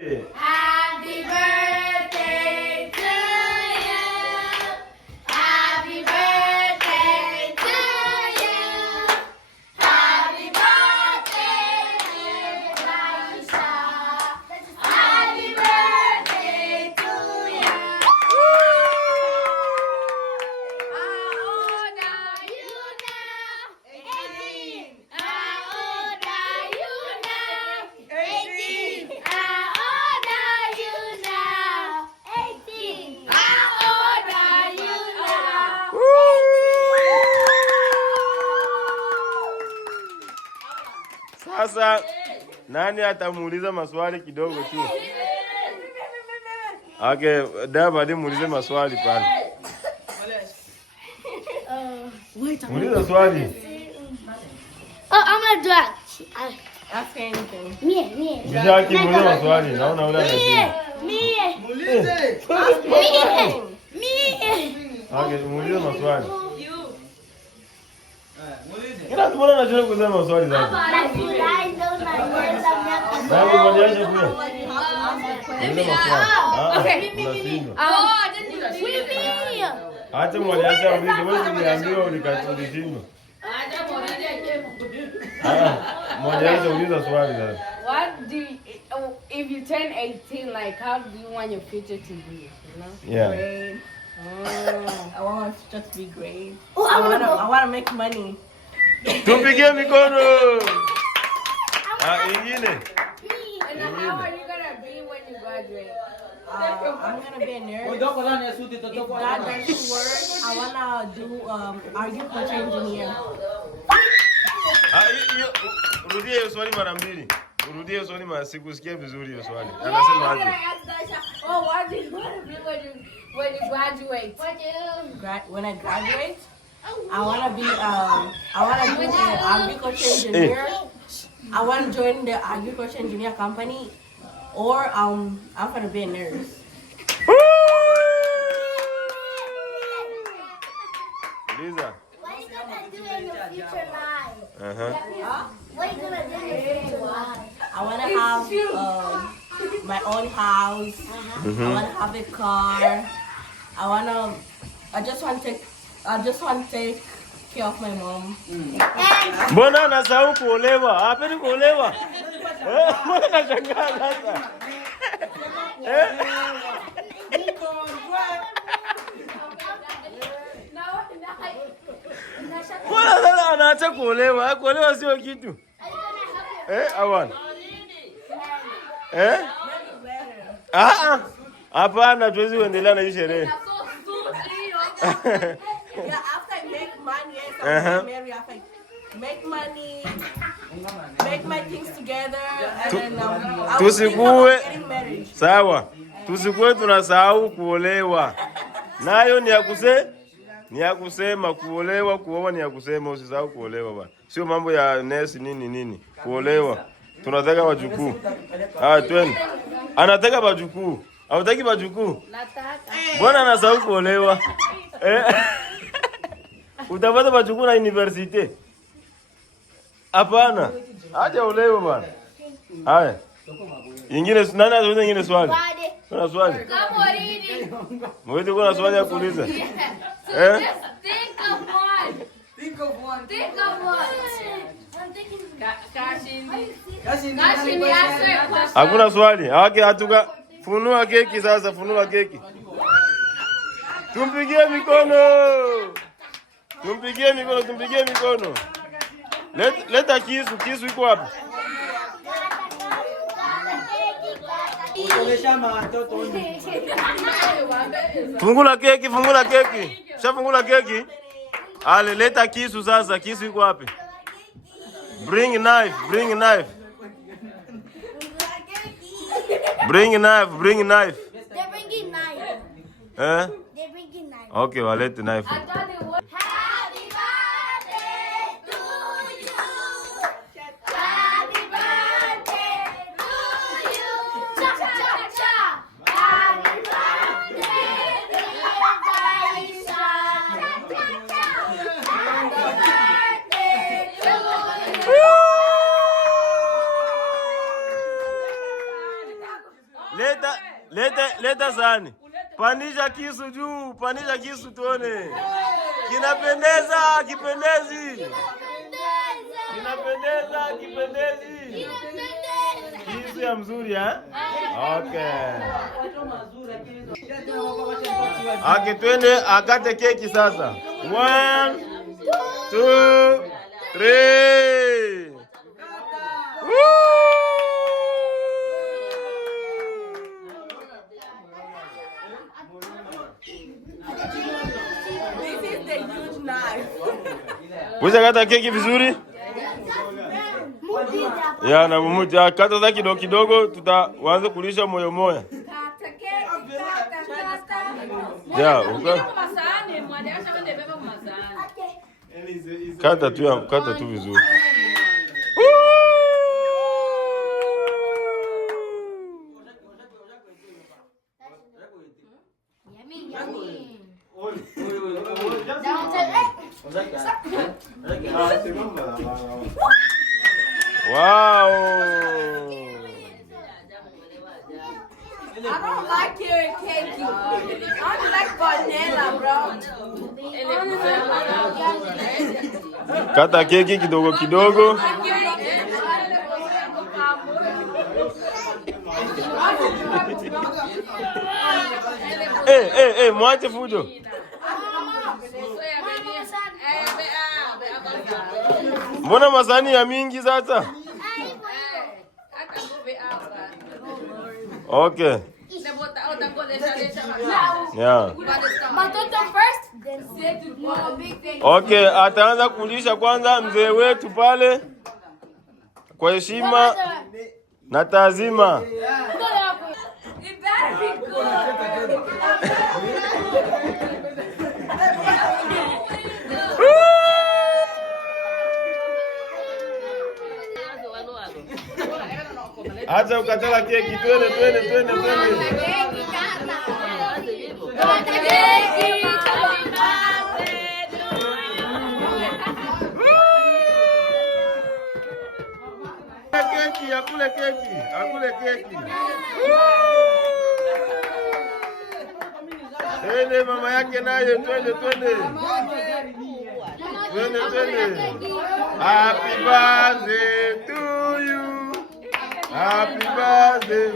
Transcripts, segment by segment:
Happy birthday to you. Happy birthday to you. Happy birthday, dear Aisha. Happy birthday to you. How old are you now? 18. How old are you now? 18. How old are you now? 18. How old are you now? Sasa nani atamuuliza maswali kidogo tu? Okay, David muulize maswali pale. Muulize swali. Oh, I'm gonna do it. Ask anything. Me. Mjaki muulize maswali. Naona ule anasema. Muulize. Okay, muulize maswali. Kila mtu anajua kuuliza maswali zake. Nani mmoja pia? Muulize maswali. Okay. Acha mwaliacha ulize, wewe niambiwa ulikatulishindwa. Mwaliacha uliza swali sasa. What do you, if you turn 18, like how do you want your future to be? You know? Yeah. Great. I want my future to be great. Oh, I want to make money. Tupigie mikono. Ingine. And how are you gonna be when you graduate? I'm gonna be a nurse. If that doesn't work, I wanna do agriculture engineer. Rudie hiyo swali mara mbili. Urudie hiyo swali mara sikusikia vizuri hiyo swali. Anasema aje? Oh, what do you want to be when you graduate? When I graduate, I wanna be an agriculture engineer. I wanna join the agriculture engineer company, or I'm gonna be a nurse. Lisa. What are you gonna do in your future life? Uh-huh. What are you gonna do in your future life? I wanna have my own house. I wanna have a car. I just want to take care of my mom. Mbona anasahau kuolewa? Hapendi kuolewa? Mbona anashangaa sasa? Mbona sasa anaacha kuolewa? Kuolewa sio kitu. Awan. Hapana, tuwezi kuendelea na hii sherehe. Yeah, after I make money, yes, I'm marry. After I make money, make my things together, and then I will think about getting married. Sawa. Tusikue tunasahau kuolewa. Nayo ni ya kusema kuolewa, kuoa ni ya kusema, usisahau kuolewa bwana. Sio mambo ya nesi nini. Kuolewa. Tunataka wajukuu. Twende. Anataka wajukuu. Hautaki wajukuu? Nataka. Bwana anasahau kuolewa. Utapata wajukuu na university. Hapana. Acha olewe bwana. Haya. Ingine nani anaweza ingine swali? Kuna swali? Mwezi kuna swali ya kuuliza. Think of one. I'm thinking. Kashini, answer a question. Hakuna swali. Haki hatuka. Funua keki sasa, funua keki. Tumpigie mikono. Leta kisu iko hapa. Fungula keki. Shafungula keki. Ale, leta kisu sasa, kisu iko wapi? Bring a knife. They're bringing knife. They're bringing knife. Okay, walete knife. Happy birthday to you. Happy birthday to you. Cha cha cha. Happy birthday, dear Aisha. Cha cha cha. Happy birthday to you. Leta sahani. Pandisha kisu juu, pandisha kisu tuone. Kinapendeza, kipendezi. Kinapendeza, kipendezi. Kisu ya mzuri ha? Okay. Okay, twende akate keki sasa. 1, 2, 3. This is the huge knife. Wewe kata keki vizuri? Ya na mmoja kata za kidogo kidogo tutaanza kulisha moyo moyo. Ya, kata tu vizuri. Wow. I don't like your cake. I don't like vanilla, bro. Kata keki kidogo kidogo. Mwache fujo. Mbona masani ya mingi sasa? Okay. Yeah. Okay, ataanza kulisha kwanza mzee wetu pale kwa heshima na taazima. Acha ukatala keki, twende. Akule keki. Twende mama yake naye, twende. Happy birthday to you. Happy birthday.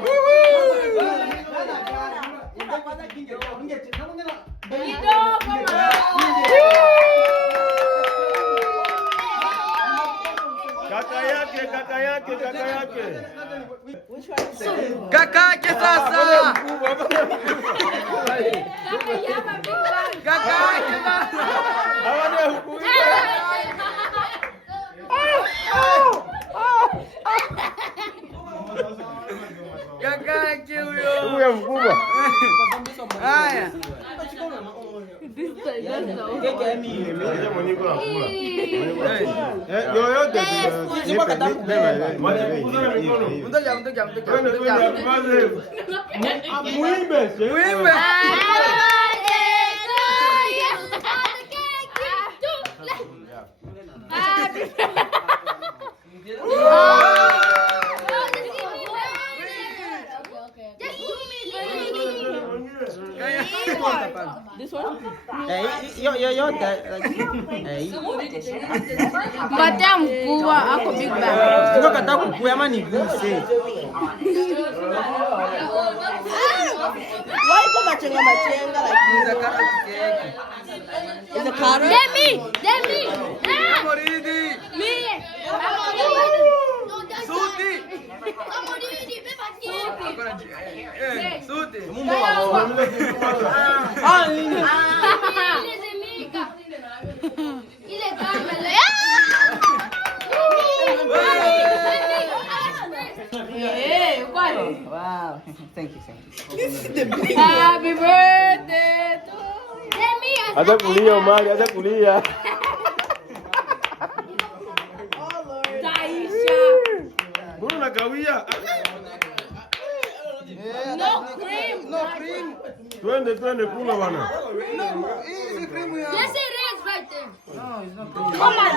Kaka yake. Kaka yake sasa. Kaka yake sasa. Kaka yake huyo mkubwa. Haya. This one? Mpatia mkubwa ako big bag. Siko kata kukuya ama niguse. Why come machenga like Is a carrot cake. is a carrot? Demi. Moridi. Suti. Suti. Wow. Thank you. Happy birthday to Demi. Acha kulia Omari, acha kulia. Taisha. Mbona unakawia? No cream. Twende kula bwana. Easy cream here. Yes, it is right there. No, it's not. Come on.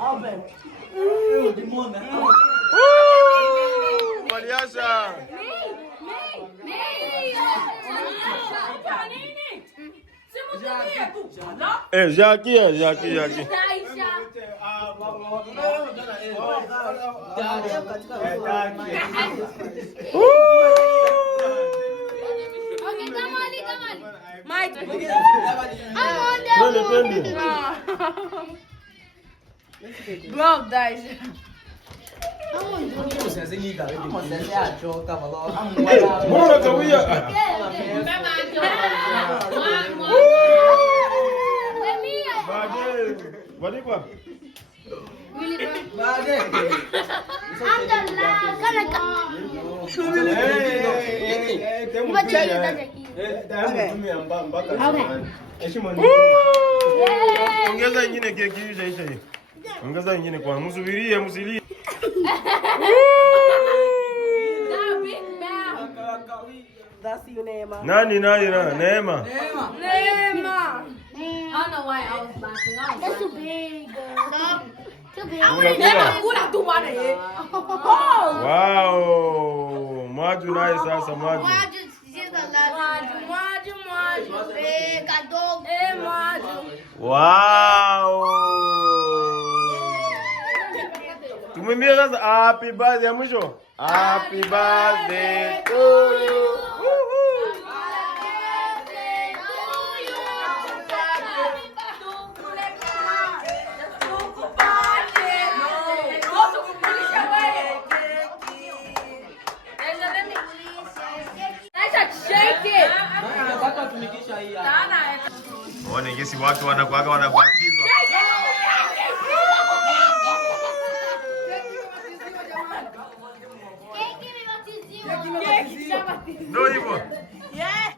Open. Mariasha. Jackie. Okay, come on. My Bro, guys. Bora kawia. Bade kwa. Ongeza nyingine keki hiyo hii. Ongeza nyingine kwa msubirie. That's you, Neema. Nani? Neema. Neema. I don't know why I was laughing. That's too big. Stop. Too big. Wow. Maju naye sasa maju. Wow. Tumwambie sasa happy birthday ya mwisho. Happy birthday to you. One gesi watu wanakuaga wanabatizwa. Ndio hivyo. Yeah.